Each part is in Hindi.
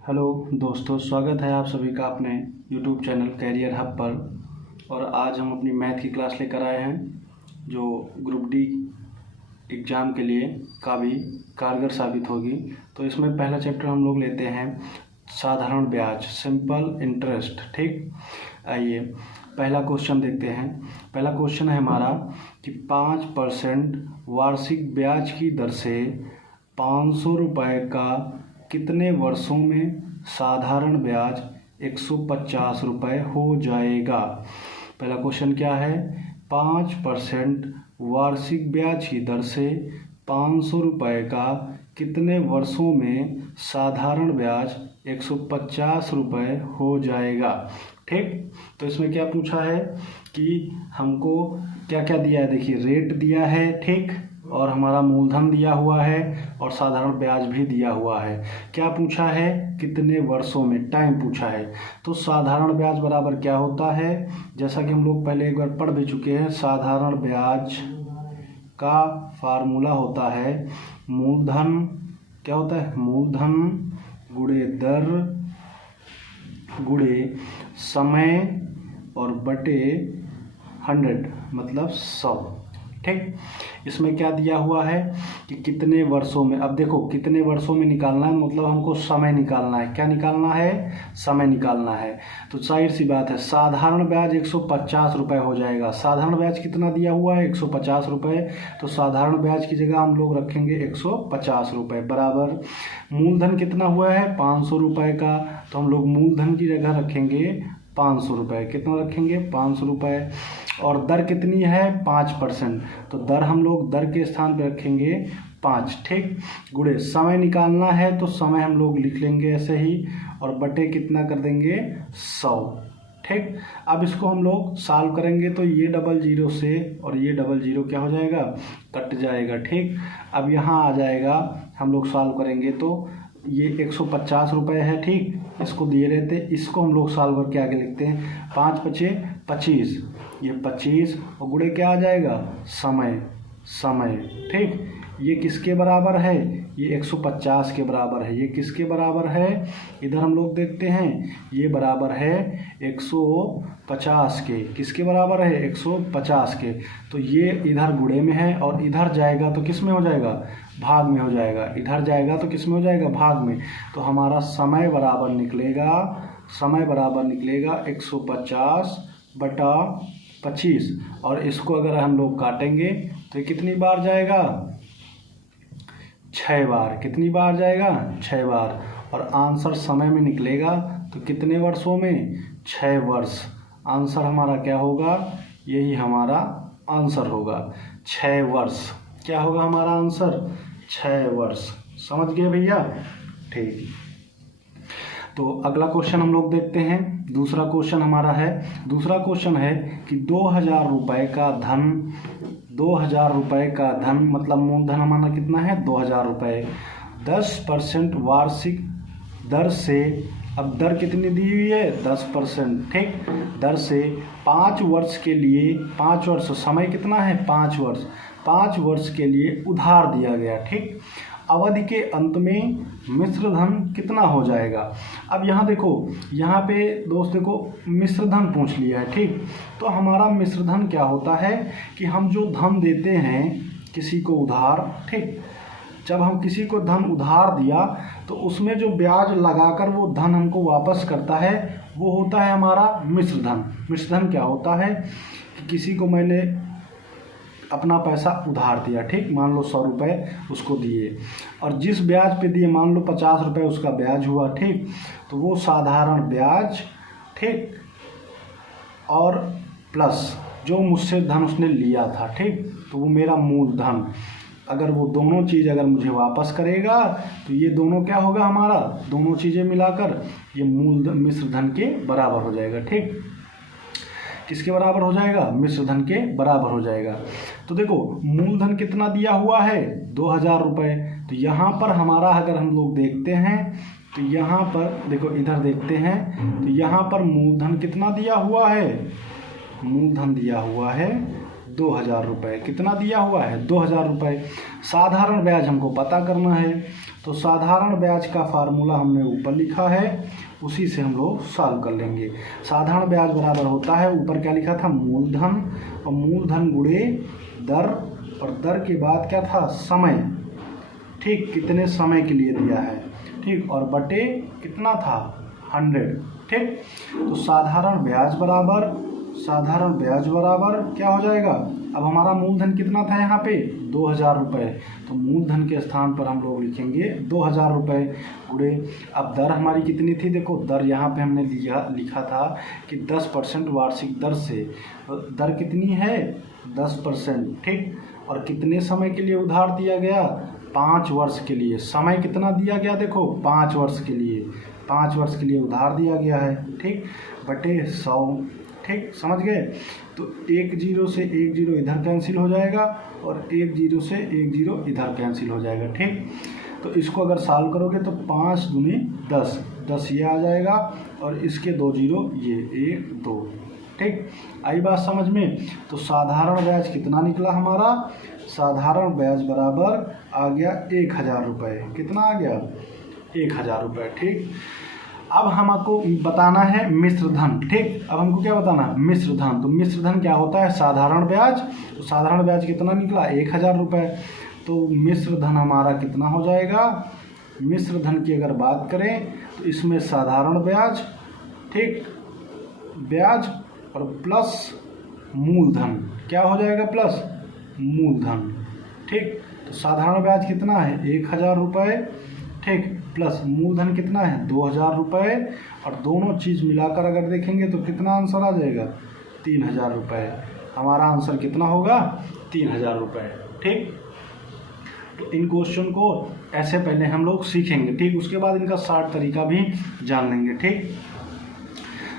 हेलो दोस्तों, स्वागत है आप सभी का अपने यूट्यूब चैनल कैरियर हब पर। और आज हम अपनी मैथ की क्लास लेकर आए हैं जो ग्रुप डी एग्ज़ाम के लिए काफ़ी कारगर साबित होगी। तो इसमें पहला चैप्टर हम लोग लेते हैं साधारण ब्याज, सिंपल इंटरेस्ट। ठीक, आइए पहला क्वेश्चन देखते हैं। पहला क्वेश्चन है हमारा कि 5% वार्षिक ब्याज की दर से 500 रुपये का कितने वर्षों में साधारण ब्याज 150 रुपये हो जाएगा। पहला क्वेश्चन क्या है, 5% वार्षिक ब्याज की दर से 500 रुपये का कितने वर्षों में साधारण ब्याज 150 रुपये हो जाएगा। ठीक, तो इसमें क्या पूछा है कि हमको क्या क्या दिया है। देखिए, रेट दिया है, ठीक, और हमारा मूलधन दिया हुआ है और साधारण ब्याज भी दिया हुआ है। क्या पूछा है, कितने वर्षों में, टाइम पूछा है। तो साधारण ब्याज बराबर क्या होता है, जैसा कि हम लोग पहले एक बार पढ़ भी चुके हैं। साधारण ब्याज का फार्मूला होता है मूलधन, क्या होता है, मूलधन गुणे दर गुणे समय और बटे 100 मतलब 100। ठीक, इसमें क्या दिया हुआ है कि कितने वर्षों में। अब देखो, कितने वर्षों में निकालना है, मतलब हमको समय निकालना है। क्या निकालना है, समय निकालना है। तो जाहिर सी बात है, साधारण ब्याज 150 रुपये हो जाएगा। साधारण ब्याज कितना दिया हुआ है, 150 रुपये। तो साधारण ब्याज की जगह हम लोग रखेंगे 150 रुपये बराबर मूलधन कितना हुआ है, 500 रुपये का। तो हम लोग मूलधन की जगह रखेंगे 500 रुपये। कितना रखेंगे, 500 रुपये। और दर कितनी है, 5%। तो दर हम लोग दर के स्थान पर रखेंगे 5। ठीक, गुणे समय निकालना है तो समय हम लोग लिख लेंगे ऐसे ही, और बटे कितना कर देंगे, 100। ठीक, अब इसको हम लोग सॉल्व करेंगे तो ये 00 से और ये 00 क्या हो जाएगा, कट जाएगा। ठीक, अब यहाँ आ जाएगा, हम लोग सॉल्व करेंगे तो ये 150 रुपये है। ठीक, इसको दिए रहते, इसको हम लोग सॉल्व करके आगे लिखते हैं। 5 पचे 25, ये 25 और गुणे क्या आ जाएगा, समय। समय, ठीक, ये किसके बराबर है, ये 150 के बराबर है। ये किसके बराबर है, इधर हम लोग देखते हैं, ये बराबर है 150 के। किसके बराबर है, 150 के। तो ये इधर गुणे में है और इधर जाएगा तो किस में हो जाएगा, भाग में हो जाएगा। इधर जाएगा तो किस में हो जाएगा, भाग में। तो हमारा समय बराबर निकलेगा, समय बराबर निकलेगा 150 बटा 25। और इसको अगर हम लोग काटेंगे तो ये कितनी बार जाएगा, 6 बार। कितनी बार जाएगा, 6 बार। और आंसर समय में निकलेगा तो कितने वर्षों में, 6 वर्ष। आंसर हमारा क्या होगा, यही हमारा आंसर होगा, 6 वर्ष। क्या होगा हमारा आंसर, 6 वर्ष। समझ गए भैया। ठीक, तो अगला क्वेश्चन हम लोग देखते हैं। दूसरा क्वेश्चन हमारा है, दूसरा क्वेश्चन है कि 2000 रुपये का धन, 2000 रुपये का धन मतलब मूलधन हमारा कितना है, 2000 रुपये। 10% वार्षिक दर से, अब दर कितनी दी हुई है, 10%। ठीक, दर से 5 वर्ष के लिए, 5 वर्ष, समय कितना है, 5 वर्ष, 5 वर्ष के लिए उधार दिया गया। ठीक, अवधि के अंत में मिश्र धन कितना हो जाएगा। अब यहाँ देखो, यहाँ पे दोस्त देखो, मिश्र धन पूछ लिया है। ठीक, तो हमारा मिश्र धन क्या होता है कि हम जो धन देते हैं किसी को उधार, ठीक, जब हम किसी को धन उधार दिया तो उसमें जो ब्याज लगाकर वो धन हमको वापस करता है वो होता है हमारा मिश्र धन। मिश्र धन क्या होता है कि किसी को मैंने अपना पैसा उधार दिया, ठीक, मान लो 100 रुपये उसको दिए, और जिस ब्याज पे दिए मान लो 50 रुपये उसका ब्याज हुआ। ठीक, तो वो साधारण ब्याज, ठीक, और प्लस जो मुझसे धन उसने लिया था, ठीक, तो वो मेरा मूलधन। अगर वो दोनों चीज़ अगर मुझे वापस करेगा तो ये दोनों क्या होगा हमारा, दोनों चीज़ें मिलाकर ये मूलधन मिश्र धन के बराबर हो जाएगा। ठीक, किसके बराबर हो जाएगा, मिश्र धन के बराबर हो जाएगा। तो देखो, मूलधन कितना दिया हुआ है, 2000 रुपये। तो यहाँ पर हमारा अगर हम लोग देखते हैं तो यहाँ पर देखो, इधर देखते हैं तो यहाँ पर मूलधन कितना दिया हुआ है, मूलधन दिया हुआ है 2000 रुपये। कितना दिया हुआ है? 2000 रुपये। साधारण ब्याज हमको पता करना है, तो साधारण ब्याज का फार्मूला हमने ऊपर लिखा है, उसी से हम लोग सॉल्व कर लेंगे। साधारण ब्याज बराबर होता है, ऊपर क्या लिखा था? मूलधन, और मूलधन गुणे दर, और दर के बाद क्या था? समय। ठीक, कितने समय के लिए दिया है, ठीक, और बटे कितना था? 100। ठीक, तो साधारण ब्याज बराबर क्या हो जाएगा? अब हमारा मूलधन कितना था यहाँ पे? 2000 रुपये। तो मूलधन के स्थान पर हम लोग लिखेंगे 2000 रुपये गुणे, अब दर हमारी कितनी थी? देखो, दर यहाँ पे हमने लिखा था कि 10% वार्षिक दर से। दर कितनी है? 10%। ठीक, और कितने समय के लिए उधार दिया गया? 5 वर्ष के लिए। समय कितना दिया गया? देखो, 5 वर्ष के लिए, 5 वर्ष के लिए उधार दिया गया है। ठीक, बटे 100। ठीक, समझ गए? तो 1 0 से 1 0 इधर कैंसिल हो जाएगा, और 1 0 से 1 0 इधर कैंसिल हो जाएगा। ठीक, तो इसको अगर सॉल्व करोगे तो 5 दूनी 10, 10 ये आ जाएगा, और इसके 2 0 ये 1 2। ठीक, आई बात समझ में? तो साधारण ब्याज कितना निकला हमारा? साधारण ब्याज बराबर आ गया 1000 रुपये। कितना आ गया? 1000 रुपये। ठीक, अब हमको बताना है मिश्र धन। ठीक, अब हमको क्या बताना है? मिश्र धन। तो मिश्र धन क्या होता है? साधारण ब्याज। तो साधारण ब्याज कितना निकला? 1000 रुपये। तो मिश्र धन हमारा कितना हो जाएगा? मिश्र धन की अगर बात करें तो इसमें साधारण ब्याज, ठीक, ब्याज और प्लस मूलधन, क्या हो जाएगा? प्लस मूलधन। ठीक, तो साधारण ब्याज कितना है? 1000 रुपये। ठीक, प्लस मूलधन कितना है? 2000 रुपये, और दोनों चीज़ मिलाकर अगर देखेंगे तो कितना आंसर आ जाएगा? 3000 रुपये। हमारा आंसर कितना होगा? 3000 रुपये। ठीक, तो इन क्वेश्चन को ऐसे पहले हम लोग सीखेंगे। ठीक, उसके बाद इनका शॉर्ट तरीका भी जान लेंगे। ठीक,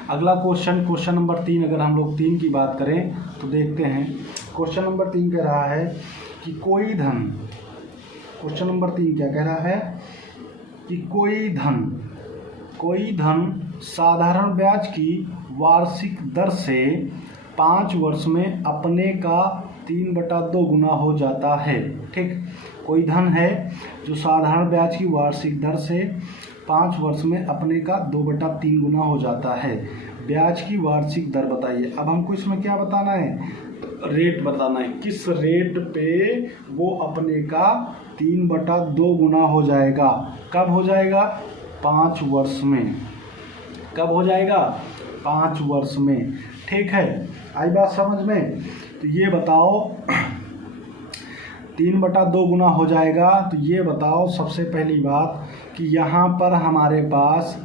अगला क्वेश्चन नंबर 3, अगर हम लोग 3 की बात करें तो देखते हैं। क्वेश्चन नंबर 3 कह रहा है कि कोई धन, क्वेश्चन नंबर 3 क्या कह रहा है? कि कोई धन साधारण ब्याज की वार्षिक दर से 5 वर्ष में अपने का 3/2 गुना हो जाता है। ठीक, कोई धन है जो साधारण ब्याज की वार्षिक दर से 5 वर्ष में अपने का 2/3 गुना हो जाता है। ब्याज की वार्षिक दर बताइए। अब हमको इसमें क्या बताना है? रेट बताना है, किस रेट पे वो अपने का 3/2 गुना हो जाएगा। कब हो जाएगा? 5 वर्ष में। कब हो जाएगा? 5 वर्ष में। ठीक है, आई बात समझ में? तो ये बताओ 3/2 गुना हो जाएगा। तो ये बताओ सबसे पहली बात कि यहाँ पर हमारे पास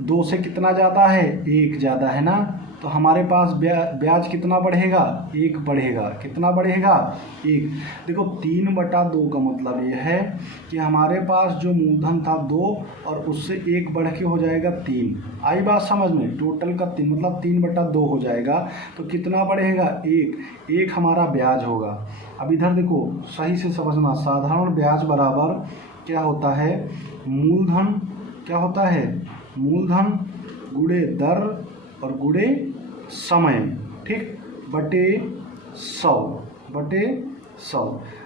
2 से कितना ज़्यादा है? 1 ज़्यादा है ना, तो हमारे पास ब्याज कितना बढ़ेगा? 1 बढ़ेगा। कितना बढ़ेगा? 1। देखो 3/2 का मतलब ये है कि हमारे पास जो मूलधन था 2 और उससे 1 बढ़ के हो जाएगा 3। आई बात समझ में? टोटल का 3 मतलब 3/2 हो जाएगा। तो कितना बढ़ेगा? 1 हमारा ब्याज होगा। अब इधर देखो सही से समझना, साधारण ब्याज बराबर क्या होता है? मूलधन, क्या होता है? मूलधन गुणे दर और गुणे समय। ठीक, बटे 100।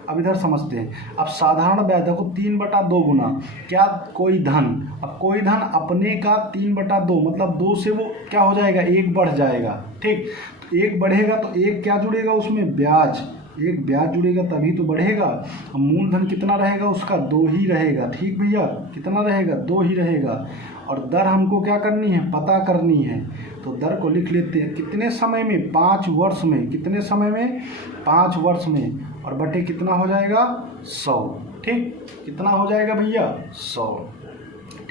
अब इधर समझते हैं। अब साधारण ब्याज देखो 3/2 गुना, क्या? कोई धन। अब कोई धन अपने का 3/2 मतलब 2 से वो क्या हो जाएगा? 1 बढ़ जाएगा। ठीक, तो 1 बढ़ेगा तो 1 क्या जुड़ेगा उसमें? ब्याज। 1 ब्याज जुड़ेगा तभी तो बढ़ेगा। अब मूलधन कितना रहेगा उसका? 2 ही रहेगा। ठीक भैया, कितना रहेगा? 2 ही रहेगा। और दर हमको क्या करनी है? पता करनी है। तो दर को लिख लेते हैं कितने समय में? 5 वर्ष में। कितने समय में? 5 वर्ष में। और बटे कितना हो जाएगा? 100। ठीक, कितना हो जाएगा भैया? 100।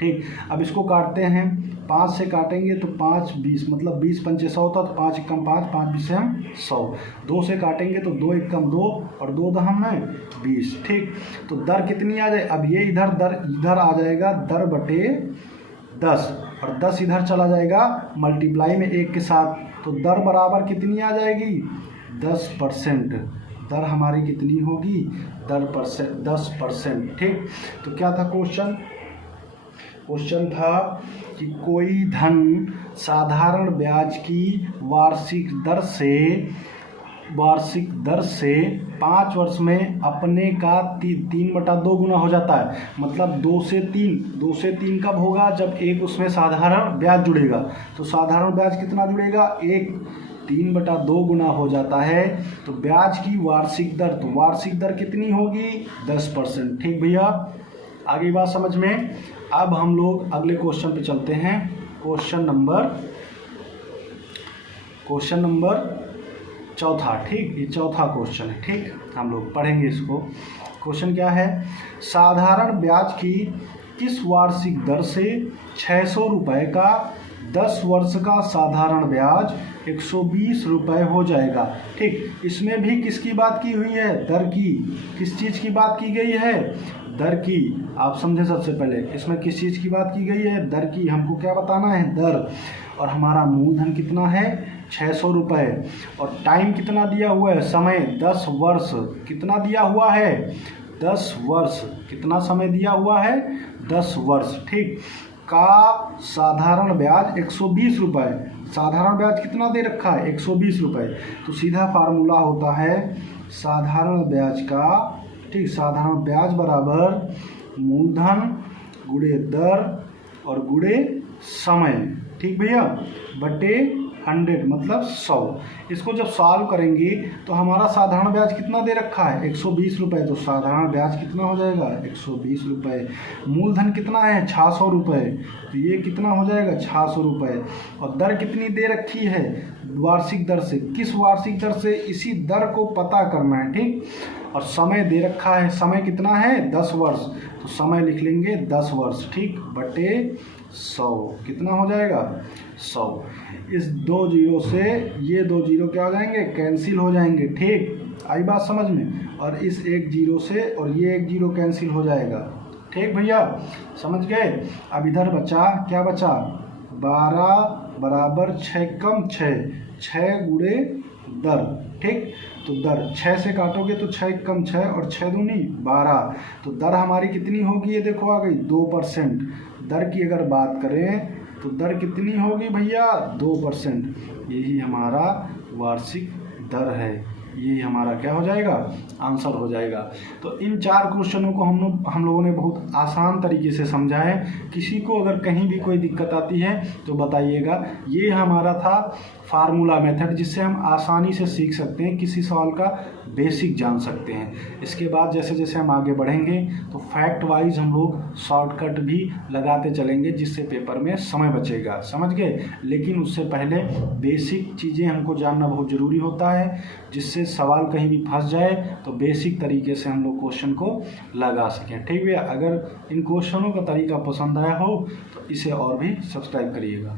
ठीक, अब इसको काटते हैं। 5 से काटेंगे तो 5 20 मतलब 20 पंचे 100 होता, तो 5 एकम 5, 5 20 से हम 100। 2 से काटेंगे तो 2 एकम 2 और 2 दहम है 20। ठीक, तो दर कितनी आ जाए? अब ये इधर आ जाएगा दर बटे 10, और 10 इधर चला जाएगा मल्टीप्लाई में 1 के साथ। तो दर बराबर कितनी आ जाएगी? 10%। दर हमारी कितनी होगी? 10%। ठीक, तो क्या था क्वेश्चन? क्वेश्चन था कि कोई धन साधारण ब्याज की वार्षिक दर से वार्षिक दर से 5 वर्ष में अपने का 3/2 गुना हो जाता है। मतलब 2 से 3 कब होगा? जब एक उसमें साधारण ब्याज जुड़ेगा। तो साधारण ब्याज कितना जुड़ेगा? 3/2 गुना हो जाता है। तो ब्याज की वार्षिक दर, तो वार्षिक दर कितनी होगी? 10%। ठीक भैया, आगे बात समझ में। अब हम लोग अगले क्वेश्चन पे चलते हैं। क्वेश्चन नंबर चौथा। ठीक, ये चौथा क्वेश्चन है। ठीक, हम लोग पढ़ेंगे इसको। क्वेश्चन क्या है? साधारण ब्याज की किस वार्षिक दर से 600 रुपये का 10 वर्ष का साधारण ब्याज 120 रुपये हो जाएगा? ठीक, इसमें भी किसकी बात की हुई है? दर की। किस चीज़ की बात की गई है? दर की। आप समझे सबसे पहले इसमें किस चीज़ की बात की गई है? दर की। हमको क्या बताना है? दर। और हमारा मूलधन कितना है? 600 रुपये। और टाइम कितना दिया हुआ है? समय 10 वर्ष। कितना दिया हुआ है? 10 वर्ष। कितना समय दिया हुआ है? 10 वर्ष। ठीक, का साधारण ब्याज 120 रुपये। साधारण ब्याज कितना दे रखा है? 120 रुपये। तो सीधा फार्मूला होता है साधारण ब्याज का। ठीक, साधारण ब्याज बराबर मूलधन गुणे दर और गुणे समय। ठीक भैया, बटे 100 मतलब 100। इसको जब सॉल्व करेंगे तो हमारा साधारण ब्याज कितना दे रखा है? 120 रुपये। तो साधारण ब्याज कितना हो जाएगा? 120 रुपये। मूलधन कितना है? 600 रुपये। तो ये कितना हो जाएगा? 600 रुपये। और दर कितनी दे रखी है? वार्षिक दर से। किस वार्षिक दर से? इसी दर को पता करना है। ठीक, और समय दे रखा है। समय कितना है? 10 वर्ष। तो समय लिख लेंगे 10 वर्ष। ठीक, बटे 100। कितना हो जाएगा? 100। इस 2 जीरो से ये 2 जीरो क्या हो जाएंगे? कैंसिल हो जाएंगे। ठीक, आई बात समझ में। और इस 1 जीरो से और ये 1 जीरो कैंसिल हो जाएगा। ठीक भैया, समझ गए। अब इधर बचा, क्या बचा? 12 बराबर 6 कम 6 गुणे दर। ठीक, तो दर 6 से काटोगे तो 6 कम 6 और 6 दूनी 12। तो दर हमारी कितनी होगी? ये देखो आ गई 2%। दर की अगर बात करें तो दर कितनी होगी भैया? 2%। यही हमारा वार्षिक दर है। यही हमारा क्या हो जाएगा? आंसर हो जाएगा। तो इन 4 क्वेश्चनों को हम लोगों ने बहुत आसान तरीके से समझा है। किसी को अगर कहीं भी कोई दिक्कत आती है तो बताइएगा। ये हमारा था फार्मूला मेथड, जिससे हम आसानी से सीख सकते हैं, किसी सवाल का बेसिक जान सकते हैं। इसके बाद जैसे जैसे हम आगे बढ़ेंगे तो फैक्ट वाइज हम लोग शॉर्टकट भी लगाते चलेंगे, जिससे पेपर में समय बचेगा। समझ गए। लेकिन उससे पहले बेसिक चीज़ें हमको जानना बहुत ज़रूरी होता है, जिससे सवाल कहीं भी फंस जाए तो बेसिक तरीके से हम लोग क्वेश्चन को लगा सकें। ठीक है, अगर इन क्वेश्चनों का तरीका पसंद आया हो तो इसे और भी सब्सक्राइब करिएगा।